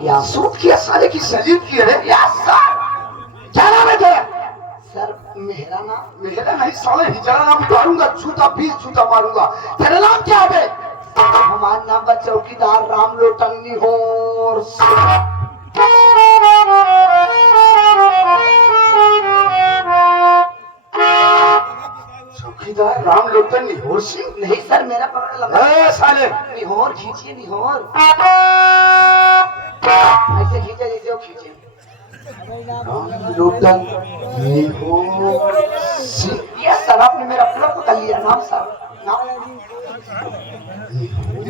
किया, सूट किया, साले की सैल्यूट किया रे। Yes sir. क्या नाम है तेरा? सर मेरा नाम, मेरा नहीं साले, हिजड़ा नाम मारूंगा, जूता 20 जूता मारूंगा। तेरा नाम क्या है? हमारा नाम बा चौकीदार राम लोटन निहोर। चौकीदार राम लोटन निहोर सिंह? नहीं सर, मेरा पकड़ लगा। ए साले, निहोर खींचिए, निहोर ऐसे खींचे जैसे वो खींचे। राम लोटन निहोर सिंह। यस सर, आपने मेरा पूरा पकड़ लिया नाम सर। नाम निहोर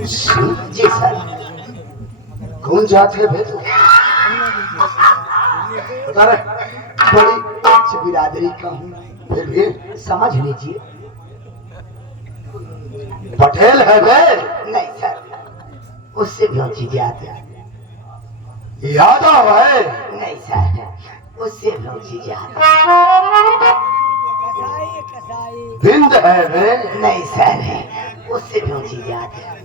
सिंह? जी सर। कौन जात है बे तू? बता रहे? बड़ी उच्च बिरादरी का हूँ, फिर भी समझ लीजिए। पटेल है बे? नहीं सर, उससे भी ऊंची जात है। यादव है? नहीं सर, उससे भी ऊंची जात। बिंद है बे? नहीं सर, उससे भी ऊंची जात है।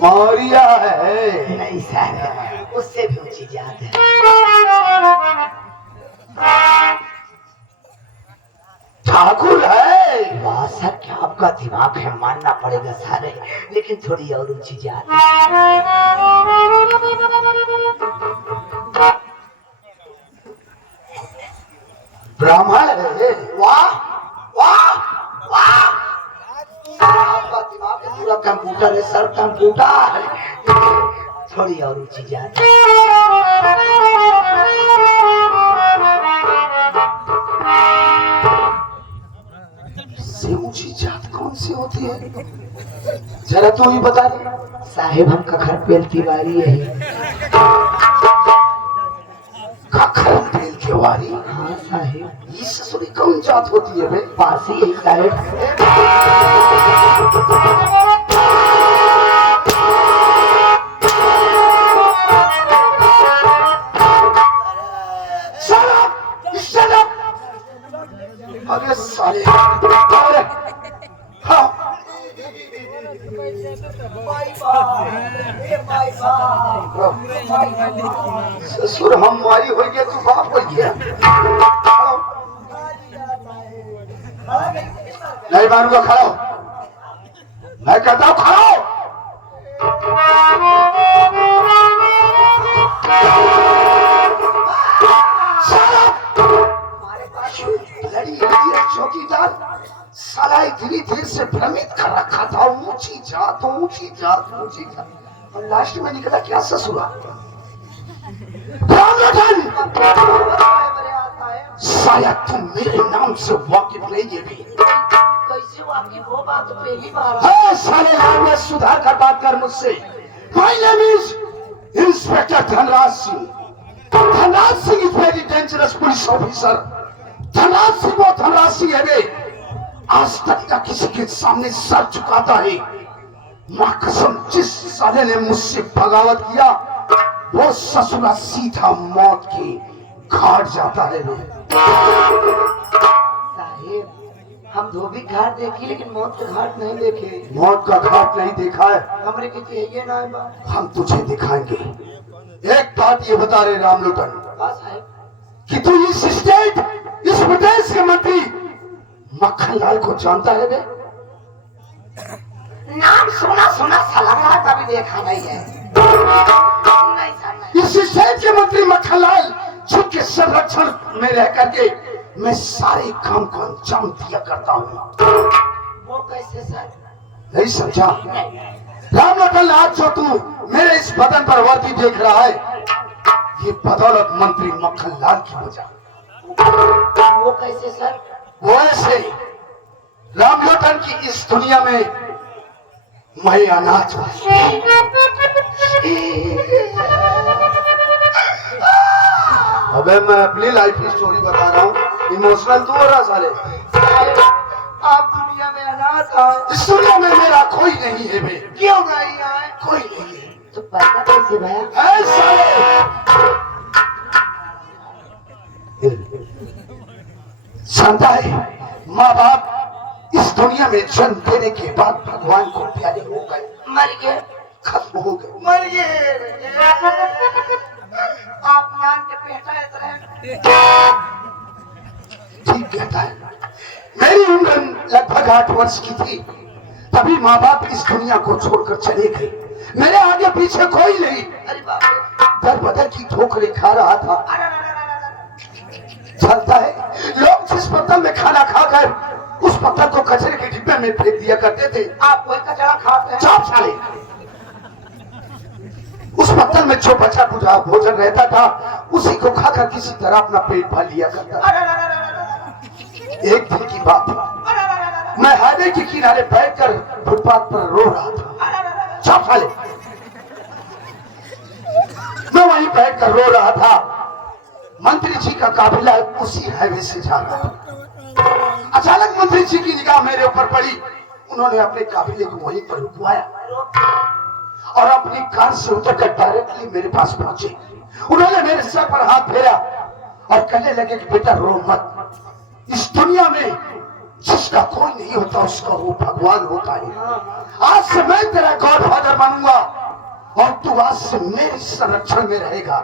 मौर्य है? नहीं सर, उससे भी ऊंची जात है। ठाकुर है? वाह सर, क्या आपका दिमाग है, मानना पड़ेगा सारे, लेकिन थोड़ी और ऊंची जात है। ब्राह्मण है? वाह वाह वाह, आपका दिमाग तो पूरा कंप्यूटर है सर, कंप्यूटर। थोड़ी और ऊंची जात है। से ऊंची जात कौन सी होती है? जरा तू ही बता दे। साहेब, हम कखर पेल तिवारी है। खखर तेल के वारी? हाँ साहेब, ये ससुरी कौन जात होती है बे? पासी है साहेब। अरे साले, अरे हाँ, ससुर हम माई हो गया, तू बाप हो गया। नहीं मारूंगा, खड़ा हो। मैं कहता हूँ खड़ा हो। चौकीदार साला इतनी देर से भ्रमित कर रखा था, ऊंची जात ऊंची जात ऊंची जात, और लास्ट में निकला क्या ससुरा? शायद तुम मेरे नाम से वाकिफ नहीं है भी। कैसे वाकिफ हो, बात तो पहली बार है साले, लैंग्वेज सुधार कर बात कर मुझसे। My name is inspector Dhanraj Singh. Dhanraj Singh is very dangerous police officer. Dhanraj Singh वो धनराज सिंह है बे, आज तक का किसी के सामने सर झुकाता है। मां कसम, जिस साले ने मुझसे बगावत किया वो ससुरा सीधा मौत के घाट जाता है बे। साहेब, हम धोबी घाट देखी लेकिन मौत का घाट नहीं देखे। मौत का घाट नहीं देखा है? हमरे के चाहिए ना बात। हम तुझे दिखाएंगे। एक बात ये बता रहे राम लोटन, कि तू इस स्टेट, इस प्रदेश के मंत्री मक्खनलाल को जानता है बे? नाम सुना सुना सलाह, कभी देखा नहीं है। नहीं सर, नहीं। इस स्टेट के मंत्री मक्खनलाल झुक के संरक्षण में रह करके मैं सारे काम को अंजाम दिया करता हूँ। वो कैसे सर? नहीं समझा? राम लोटन, आज जो तू मेरे इस बदन पर वर्दी देख रहा है, ये बदौलत मंत्री मक्खनलाल की वजह। वो कैसे सर? वो ऐसे, राम लोटन की इस दुनिया में मैं अनाज हूं। अबे मैं अपनी लाइफ स्टोरी बता रहा हूँ, इमोशनल तू हो रहा साले। आप दुनिया में अनाथ हैं। इस दुनिया में मेरा कोई नहीं है बे। क्यों नहीं आए? कोई नहीं है। तो पैदा कैसे भया? ऐ साले, जानता है, माँ बाप इस दुनिया में जन्म देने के बाद भगवान को प्यारे हो गए, मर गए। खत्म हो गए। मर गए। आप मान के बेटा रहे। ठीक कहता है। मेरी उम्र लगभग 8 वर्ष की थी, तभी माँ बाप इस दुनिया को छोड़कर चले गए। मेरे आगे पीछे कोई नहीं। अरे बाप रे। दर बदर की ठोकरें खा रहा था। चलता है, लोग जिस पत्तल में खाना खाकर उस पत्तल को कचरे के डिब्बे में फेंक दिया करते थे। आप कोई कचरा खाते हैं? चाप साले। उस पत्तल में जो बचा कुचा भोजन रहता था, उसी को खाकर किसी तरह अपना पेट भर लिया करता था। एक दिन की बात है, मैं हाईवे के किनारे बैठकर फुटपाथ पर रो रहा था। चाप साले। मैं वहीं बैठकर रो रहा था। मंत्री जी का काफिला उसी हाईवे से जा रहा था। अचानक मंत्री जी की निगाह मेरे ऊपर पड़ी। उन्होंने अपने काफिले को वहीं पर रुकवाया और अपनी कार से उतरकर डायरेक्टली मेरे पास पहुंचे। उन्होंने मेरे सर पर हाथ फेरा और कहने लगे कि बेटा रो मत। इस दुनिया में जिसका कोई नहीं होता उसका वो भगवान होता है। आज से मैं तेरा गॉडफादर बनूंगा और तू आज से मेरे संरक्षण में रहेगा।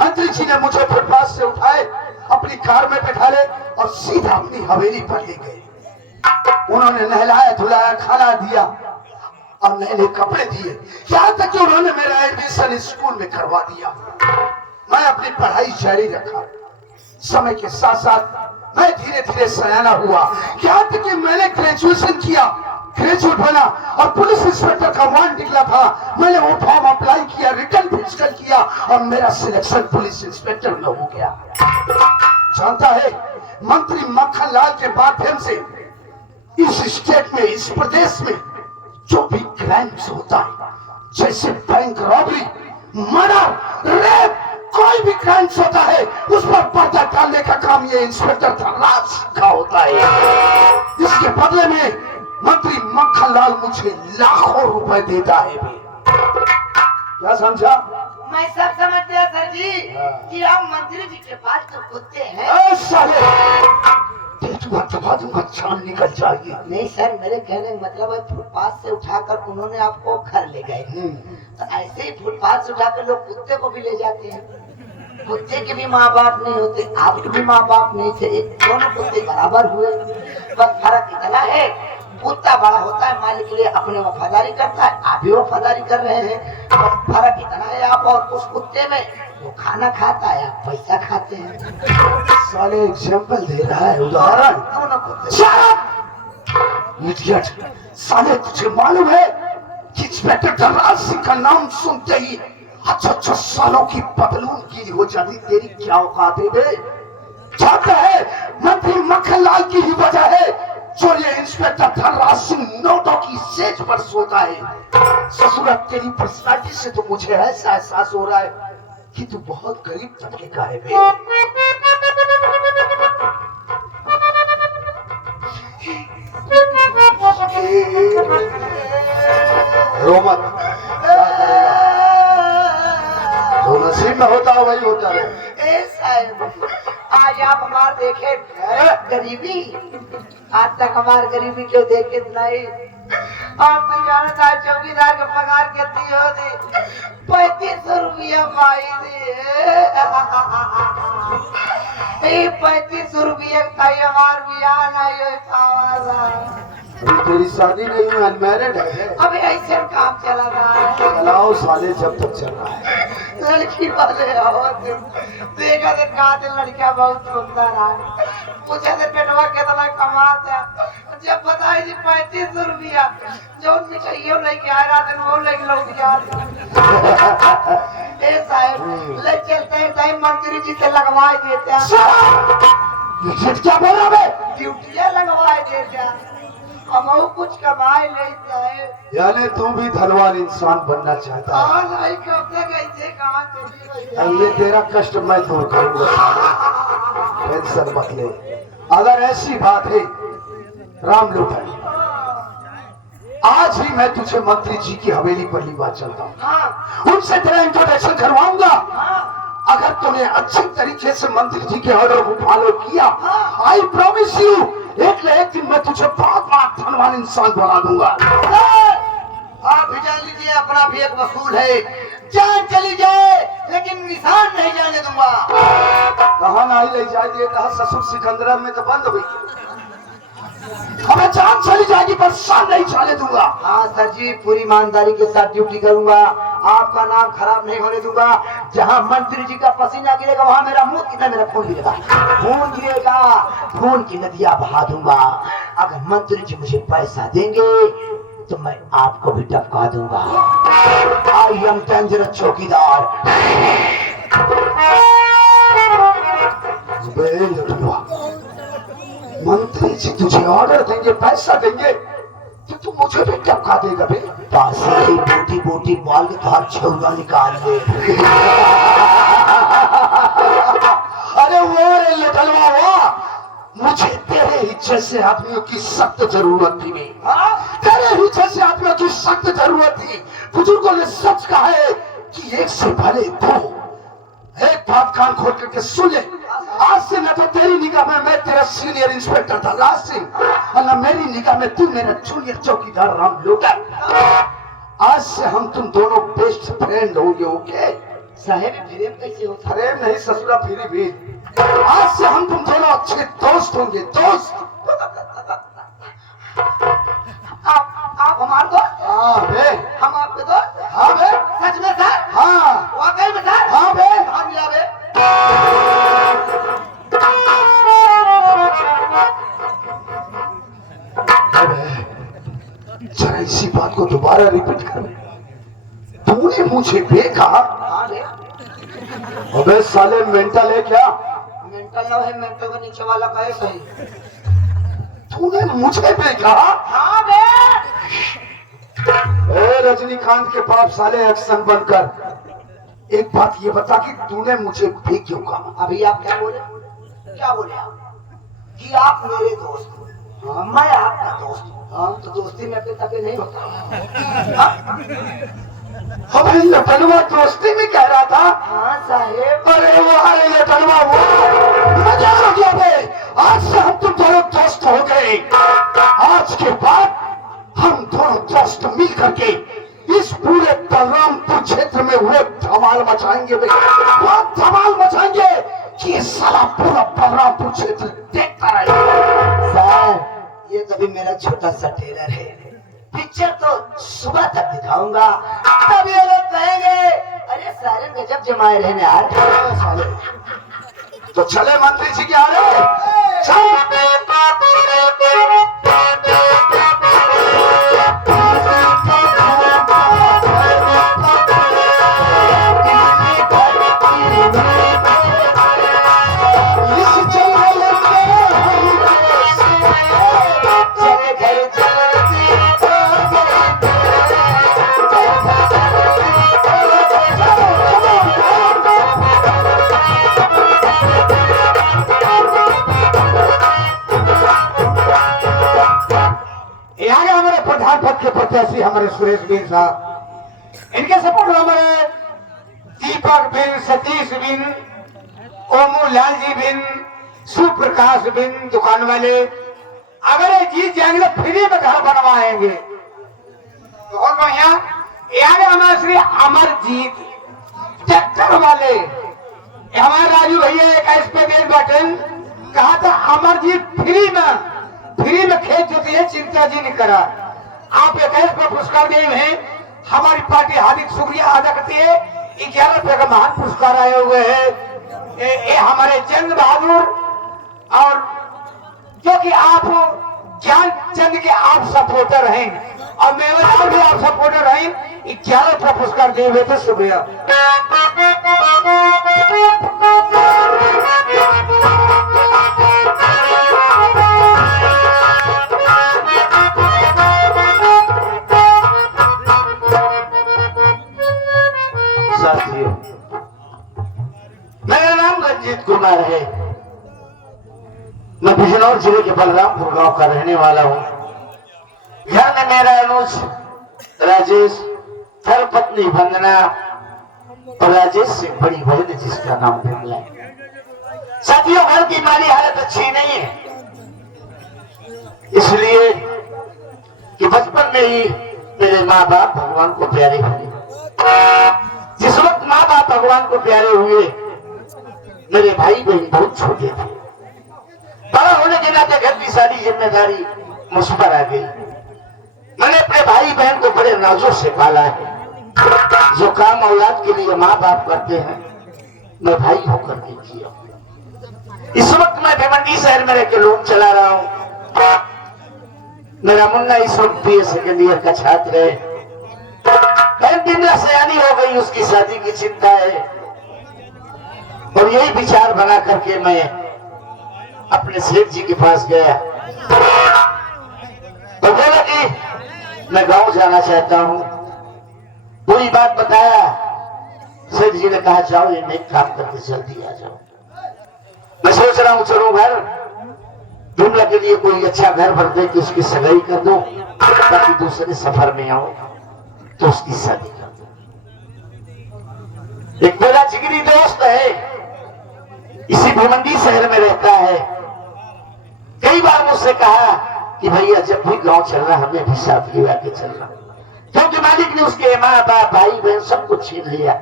मंत्री जी ने मुझे फुटपाथ से उठाए, अपनी कार में बैठा ले और सीधा अपनी हवेली पर ले गए। उन्होंने नहलाया धुलाया, खाना दिया और नए नए कपड़े दिए। यहाँ तक कि उन्होंने मेरा एडमिशन स्कूल में करवा दिया। मैं अपनी पढ़ाई जारी रखा। समय के साथ साथ मैं धीरे धीरे सयाना हुआ। यहाँ तक कि मैंने ग्रेजुएशन किया, ग्रेजुएट बना और पुलिस इंस्पेक्टर का वारंट निकला था। मैंने वो फॉर्म अप्लाई किया, रिटर्न फिजिकल किया और मेरा सिलेक्शन पुलिस इंस्पेक्टर में हो गया। जानता है, मंत्री मक्खन लाल के माध्यम से इस स्टेट में, इस प्रदेश में जो भी क्राइम्स होता है, जैसे बैंक रॉबरी, मर्डर, रेप, कोई भी क्राइम्स होता है, उस पर पर्दा डालने का काम ये इंस्पेक्टर धनराज का होता है। इसके बदले में मंत्री मक्खन लाल मुझे लाखों रुपए देता है। क्या समझा? मैं सब समझ गया सर जी कि आप मंत्री जी के पास तो कुत्ते हैं। साले जान निकल जाएगी। नहीं सर, मेरे कहने का मतलब है फुटपाथ से उठाकर उन्होंने आपको घर ले गए, तो ऐसे ही फुटपाथ से उठाकर लोग कुत्ते को भी ले जाते हैं। कुत्ते के भी माँ बाप नहीं होते, आपके भी माँ बाप नहीं थे, दोनों कुत्ते बराबर हुए। बस फर्क इतना है, कुत्ता बड़ा होता है, मालिक के लिए अपने वफादारी करता है, आप भी वफादारी कर रहे हैं। बस फर्क इतना है, आप और उस कुत्ते में, वो खाना खाता है, आप पैसा खाते हैं। साले एग्जाम्पल दे रहा है, उदाहरण। दोनों कुत्ते। इडियट। साले तुझे मालूम है कि इंस्पेक्टर धनराज सिंह का नाम सुनते ही अच्छा सालों की पतलून गीली हो जाती। तेरी क्या औकात है बे? जानता है, मंत्री मक्खन लाल की ही वजह है जो ये इंस्पेक्टर धनराज सिंह नोटों की सेज पर सोता है। ससुरा, तेरी पर्सनालिटी से तो मुझे ऐसा एहसास हो रहा है कि तू बहुत गरीब तबके का है बे। रो मत, क्या करेगा? जो नसीब में होता है वही होता है। आज आप हमारे देखे गरीबी, आज तक हमारे गरीबी क्यों देखे नहीं। आप तो जानता है चौकीदार का पगार कितनी होती, 3500 रुपया पाई थी। 3500 रुपया का हमार बियाह नहीं हो पावा। तेरी शादी नहीं हुई, अनमैरिड है। अभी ऐसे काम चला रहा है। चलाओ साले जब तक चल रहा है। लड़की वाले आओ, देखा तो कहा थे लड़कियां बहुत सुंदर है, पूछे थे पेटवा कितना कमाते हैं, जब बताए जी 3500 रुपया, जो मिठाइयों लेके आ रहा था वो लेके लौट गया। साहब ले चलते हैं, मंत्री जी से लगवाए देते हैं। क्या बोल रहा है? ड्यूटियां लगवाए देते हैं, हम कुछ कमाए लेते हैं। यानी तू भी धनवान इंसान बनना चाहता है। नहीं करते कैसे कहाँ चली अगले तेरा कष्ट मैं दूर करूंगा, टेंशन मत ले। अगर ऐसी बात है राम लुटाई, आज ही मैं तुझे मंत्री जी की हवेली पर लिवा चलता हूँ। हाँ, उनसे तेरा इंट्रोडक्शन करवाऊंगा। हाँ, अगर तूने अच्छी तरीके से मंत्री जी के ऑर्डर को फॉलो किया, आई प्रॉमिस यू, एक न एक दिन मैं तुझे बहुत बड़ा धनवान इंसान बना दूंगा। आप भी जान लीजिए अपना भी एक वसूल है। जान चली जाए लेकिन निशान नहीं जाने दूंगा। कहा नहीं ले जाएगी, कहा ससुर सिकंदरा में तो बंद हुई। हमें जान चली जाएगी पर शान नहीं जाने दूंगा। हाँ सर जी, पूरी ईमानदारी के साथ ड्यूटी करूंगा। आपका नाम खराब नहीं होने दूंगा। जहाँ मंत्री जी का पसीना गिरेगा वहाँ मेरा मुंह कितना मेरा खून गिरेगा। खून गिरेगा, खून की नदियाँ बहा दूंगा। अगर मंत्री जी मुझे पैसा देंगे तो मैं आपको भी टपका दूंगा। आई एम डेंजरस चौकीदार। मंत्री जी तुझे ऑर्डर देंगे, पैसा देंगे तो तू मुझे भी टपका देगा बे। पासी बोटी बोटी बाल के धार छौगा निकाल दे। अरे वो रे लटलवा वाह, मुझे तेरे ही जैसे आदमियों की सख्त जरूरत थी बे। तेरे ही जैसे आदमियों की सख्त जरूरत थी। बुजुर्गों ने सच कहा है कि एक से भले दो। एक बात कान खोल करके सुन ले, आज से न तो तेरी निगाह में मैं तेरा सीनियर इंस्पेक्टर धनराज सिंह और न मेरी निगाह में तू मेरा जूनियर चौकीदार राम लोटर। आज से हम तुम दोनों बेस्ट फ्रेंड होंगे। ओके साहेब प्रेम कैसे होता है? अरे नहीं ससुरा फिर भी आज से हम तुम दोनों अच्छे दोस्त होंगे। दोस्त आप हमारे दोस्त? हाँ बे। हम आपके दोस्त? हाँ बे। सच में सर? हाँ वाकई में सर? हाँ बे। हाँ मिला बे। जरा इसी बात को दोबारा रिपीट कर। तूने मुझे बे कहा? हाँ बे। अबे साले मेंटल है क्या? मेंटल ना है, मेंटल का नीचे वाला का है सही। तूने मुझे बे कहा? हाँ बे। ए रजनीकांत के बाप साले एक्शन बनकर एक बात ये बता कि तूने मुझे बे क्यों कहा? अभी आप क्या बोले? क्या बोले आप? कि आप मेरे दोस्त हो। हाँ, मैं आपका दोस्त हूँ। हाँ तो दोस्ती में अपने तके नहीं होता। अबे लटनवा दोस्ती में कह रहा था। हाँ साहेब। अरे वाह रे लटनवा वाह, मजा आ गया बे। आज से हम तुम दोनों दोस्त हो गए। आज के बाद हम दोनों दोस्त मिल करके इस पूरे बलरामपुर क्षेत्र में हुए धमाल मचाएंगे बे। बहुत धमाल मचाएंगे कि ये साला पूरा बलरामपुर क्षेत्र देखता रहेगा। सर ये तो भी मेरा छोटा सा ट्रेलर है। पिक्चर तो सुबह तक दिखाऊंगा, तब ये लोग कहेंगे अरे सारे गजब जमाए रहने यार। साले तो चले मंत्री जी के आ रहे। चल के प्रत्याशी हमारे सुरेश बिन साहब, इनके सपोर्ट हमारे दीपक बिन, सतीश बिन, ओमू लाल जी बिन, सुप्रकाश बिन, दुकान वाले। अगर ये जीत जाएंगे तो फ्री में घर बनवाएंगे। बहुत बढ़िया। यानी हमारे श्री अमरजीत ट्रैक्टर वाले, हमारे राजू भैया एक पे देख बटन कहा था अमरजीत फ्री में खेत जोती है, चिंता जी नहीं करा। आप 21 पर पुरस्कार दिए हैं। हमारी पार्टी हार्दिक शुक्रिया अदा करती है। 11 रुपए का महान पुरस्कार आए हुए हैं। ये हमारे चंद बहादुर और जो कि आप ज्ञान चंद के आप सपोर्टर हैं और मेवालाल भी आप सपोर्टर हैं। 11 रुपए पुरस्कार दिए हुए थे। शुक्रिया। साथियों, मेरा नाम रंजीत कुमार है। मैं बिजनौर जिले के बलरामपुर गांव का रहने वाला हूँ। घर में मेरा अनुज राजेश, धर्मपत्नी वंदना और राजेश से बड़ी बहन है जिसका नाम विमला है। साथियों, घर की माली हालत अच्छी नहीं है, इसलिए कि बचपन में ही मेरे माँ बाप भगवान को प्यारे हुए। जिस वक्त माँ बाप भगवान को प्यारे हुए, मेरे भाई बहन बहुत छोटे थे। बड़ा होने के नाते घर की सारी जिम्मेदारी मुझ पर आ गई। मैंने अपने भाई बहन को बड़े नाजों से पाला है। जो काम औलाद के लिए माँ बाप करते हैं, मैं भाई होकर के किया। इस वक्त मैं भिवंडी शहर में रहकर लोन चला रहा हूँ। मेरा मुन्ना इस वक्त BA सेकेंड ईयर का छात्र है। बिमला सयानी हो गई, उसकी शादी की चिंता है। और यही विचार बना करके मैं अपने सेठ जी के पास गया तो बोला कि मैं गांव जाना चाहता हूँ। पूरी बात बताया। सेठ जी ने कहा जाओ, ये नेक काम करके जल्दी आ जाओ। मैं सोच रहा हूँ चलो घर बिमला के लिए कोई अच्छा घर भर दे कि उसकी सगाई कर दो, ताकि दूसरे सफर में आओ तो उसकी शादी कर दो। एक मेरा जिगरी दोस्त है, इसी भिवंडी शहर में रहता है। कई बार मुझसे कहा कि भैया जब भी गांव चलना हमें भी साथ ले आके चलना, क्योंकि मालिक ने उसके माँ बाप भाई बहन सब कुछ छीन लिया,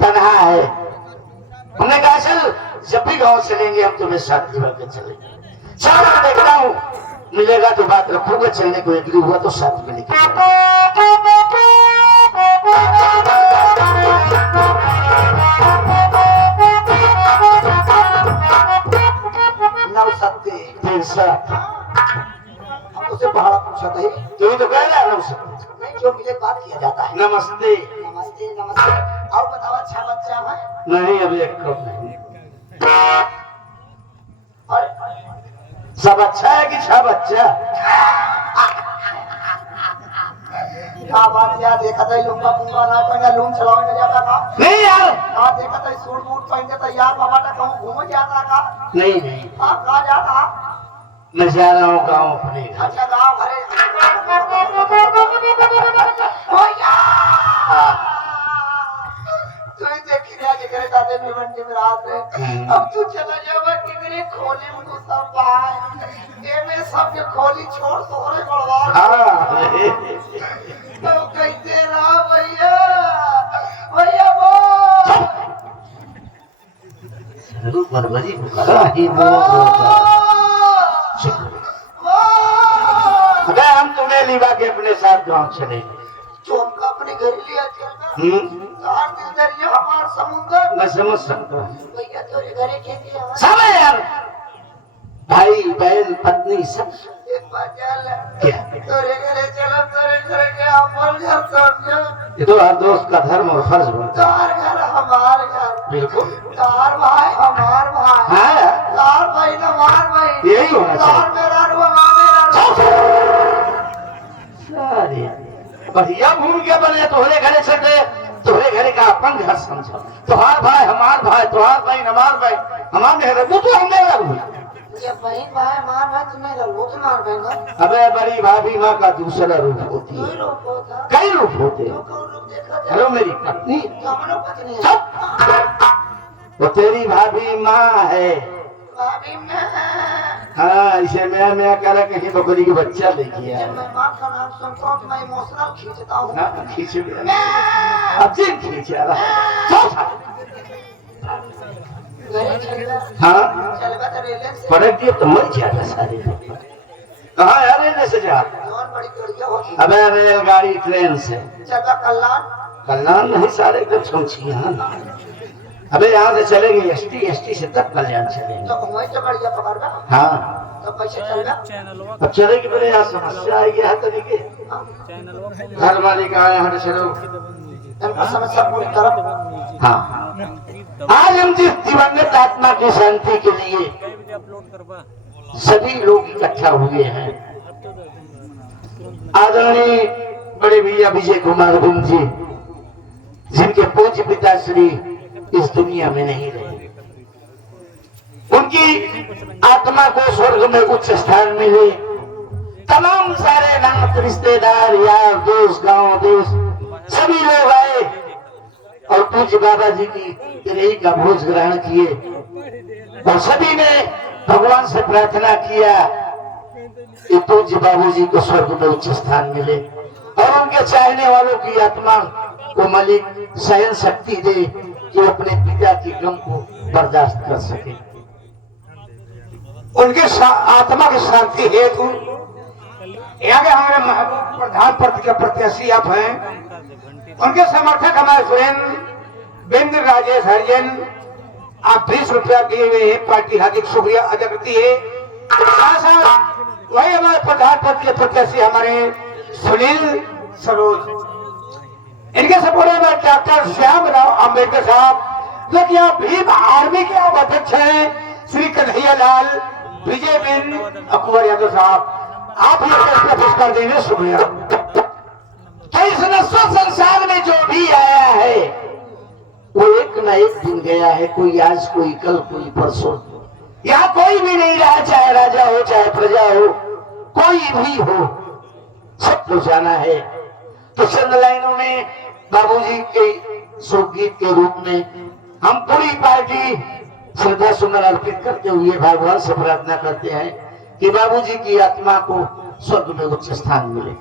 तनहा है। हमने कहा चल जब भी गांव चलेंगे हम तुम्हें साथ ले आके चलेंगे। चलो मैं देखता हूँ, मिलेगा तो बात रखूंगा, चलने को एग्री हुआ तो साथ में लेके उसे पहाड़ा पूछा था, तो तो कह रहा नहीं जो मिले बात किया जाता है। नमस्ते। नमस्ते नमस्ते। और बताओ अच्छा बच्चा है? नहीं अभी एक कम नहीं। और सब अच्छा है कि छह बच्चा? क्या बात यार, देखा था लुंगा पुंगा ना पहना लूम चलाने जाता था। नहीं यार। हाँ देखा था सूट बूट पहन के तैयार बाबा का कहूँ घूमने जाता था। नहीं नहीं। हाँ कहाँ जाता? मैं जा रहा हूँ गाँव अपने। अच्छा गाँव घरे। तू देखी रहा कि करे दादे में मंडी में रात में। अब तू चला जावा कि मेरे खोली में सब बाहर। ये में सब जो खोली छोड़ सोरे बड़वा। तो कहते रहा भैया भैया वो बरबरी हम तुम्हें लिवा के अपने साथ गाँव चलेंगे। जो हमका अपने घर लिया चलना हमारा समुद्र। मैं समझ सकता हूँ भैया तेरे घरे खेती है सब है यार, भाई बहन पत्नी सब। एक बात जान ले क्या? तेरे घरे चलो तेरे घरे के अपन घर समझो। ये तो हर दोस्त का धर्म और फर्ज बनता है। तार घर हमार घर। बिल्कुल। तार भाई हमार भाई। हाँ तार भाई हमार भाई। यही होना चाहिए। तार मेरा रुआ मेरा। अरे बढ़िया भूल के बने तोहरे घरे चले, तोहरे घरे का अपन घर समझो। तुहार भाई हमार भाई, तुहार भाई हमार भाई, हमार मेरा वो तो हमने रखा। ये बहन भाई हमार भाई तुम्हें रलो तुम्हार बहन। अबे बड़ी भाभी माँ का दूसरा रूप होती है। रूप होता। कई रूप होते हैं। रूप देखा हेलो मेरी पत्नी। हमरो पत्नी है। वो तेरी भाभी माँ है। भाभी मैं हाँ इसे मैं कह कहीं बकरी के बच्चा लेके आया। जब मैं माँ का नाम सुनता हूँ तो मैं इमोशनल खींचता हूँ। हाँ खींच अब खींच रहा। हाँ चलेगा तो रेलवे से। पलट दिए तो मर जाएगा सारे लोग। कहाँ यार रेलवे से जा? जौन बड़ी गाड़ियाँ होती। अबे रेलगाड़ी ट्रेन से। चलगा कल्याण। कल्याण नहीं सारे कुछ समझिए। हाँ अबे यहाँ से चलेंगे एसटी से तक कल्याण चलेंगे। तो वहीं से बढ़िया पकड़गा। हाँ तो पैसे चलगा। अब चलेगी पहले यहाँ समस्या आएगी हर तरीके। घर वाले का यहाँ चलो। समस्या पूरी तरफ। हाँ आज हम जिस दिवंगत आत्मा की शांति के लिए सभी लोग इकट्ठा हुए हैं, आदरणीय बड़े भैया विजय कुमार गुम जी, जिनके पूज्य पिताश्री इस दुनिया में नहीं रहे, उनकी आत्मा को स्वर्ग में उच्च स्थान मिले। तमाम सारे नात रिश्तेदार यार दोस्त गांव देश सभी लोग आए और पूज्य बाबा जी की रही का भोज ग्रहण किए और सभी ने भगवान से प्रार्थना किया कि पूज्य बाबू जी को स्वर्ग में उच्च स्थान मिले और उनके चाहने वालों की आत्मा को मालिक सहन शक्ति दे कि अपने पिता की गम को बर्दाश्त कर सके। उनके आत्मा की शांति हेतु यहाँ के हमारे प्रधान पद के प्रत्याशी आप हैं, उनके समर्थक हमारे सुरेंद्र बेंद्र राजेश हरिजन, आप 20 रुपया दिए हुए हैं, पार्टी हार्दिक शुक्रिया अदा करती है। साथ साथ वही हमारे प्रधान पद के प्रत्याशी हमारे सुनील सरोज, इनके सपोर्ट में डॉक्टर श्याम राव अम्बेडकर साहब, जो कि यहाँ भीम आर्मी के अध्यक्ष हैं श्री कन्हैया लाल विजय बिन अकबर यादव साहब, आप ये पुरस्कार देंगे, शुक्रिया। तो इस नश्वर संसार में जो भी आया है वो एक न एक दिन गया है, कोई आज कोई कल कोई परसों। यहाँ कोई भी नहीं रहा, चाहे राजा हो चाहे प्रजा हो, कोई भी हो, सबको जाना है। तो चंद लाइनों में बाबूजी के शोक गीत के रूप में हम पूरी पार्टी श्रद्धा सुमन अर्पित करते हुए भगवान से प्रार्थना करते हैं कि बाबूजी की आत्मा को स्वर्ग में उच्च स्थान मिले।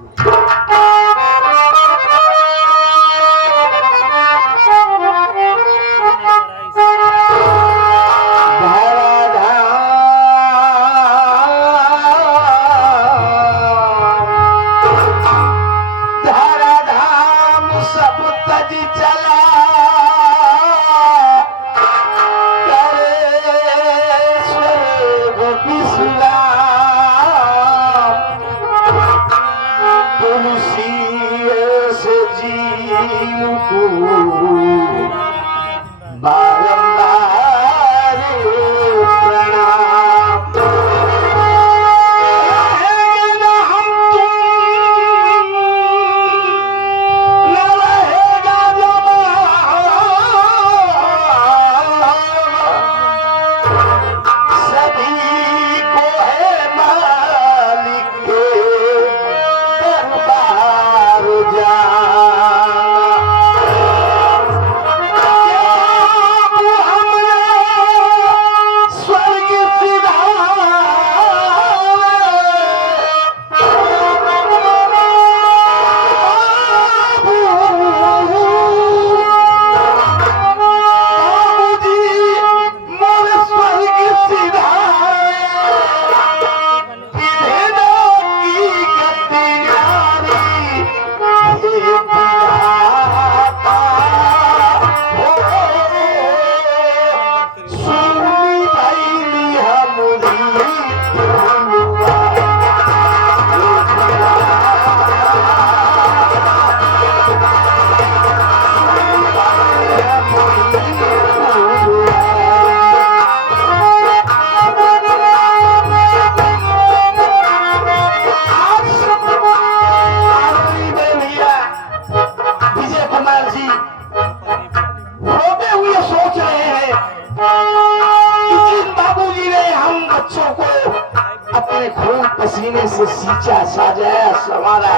पसीने से सींचा साजाया संवारा,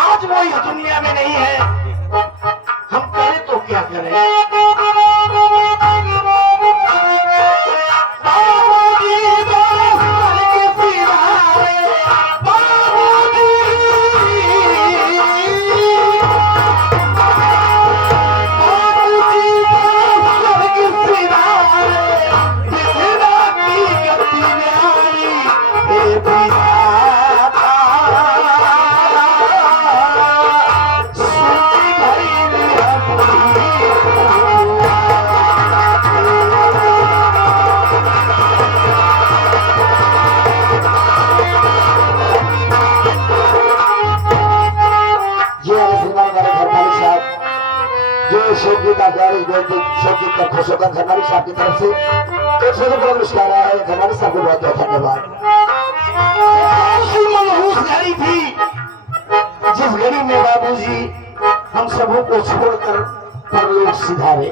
आज वो इस दुनिया में नहीं है, हम करें तो क्या करें। खुशोकर खरमानी साहब की तरफ से 100 रुपये पुरस्कार आया है। खरमानी साहब को बहुत बहुत धन्यवाद। मनहूस घड़ी थी जिस घड़ी में बाबूजी हम सबों को छोड़कर परलोक सिधारे।